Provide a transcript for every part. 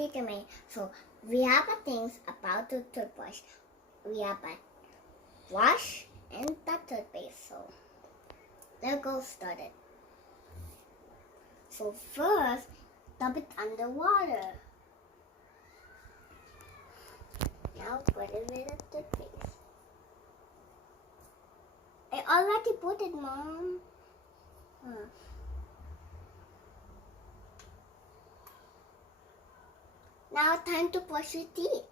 teacher made. So we have a things about the toothbrush. We have a wash and the toothpaste. So let's go start it. So first, dip it under water. Now put it with the toothpaste. I already put it, Mom. Now time to brush your teeth.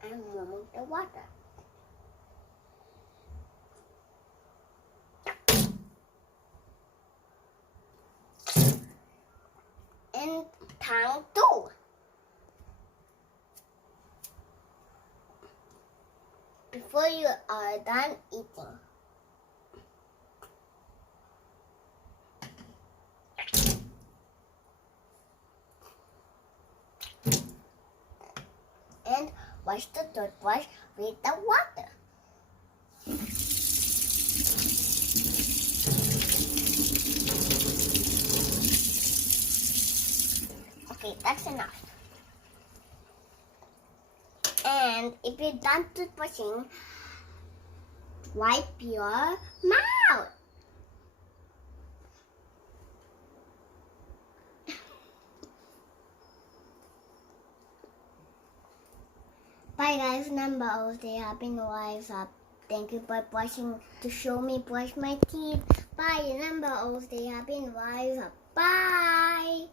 And remove the water. And tongue too. Before you are done eating. And wash the toothbrush with the water. Okay, that's enough. And if you're done toothbrushing, wipe your mouth. Bye guys, remember I'll stay happy and wise up. Thank you for brushing to show me brush my teeth. Bye, remember I'll stay happy and wise up. Bye.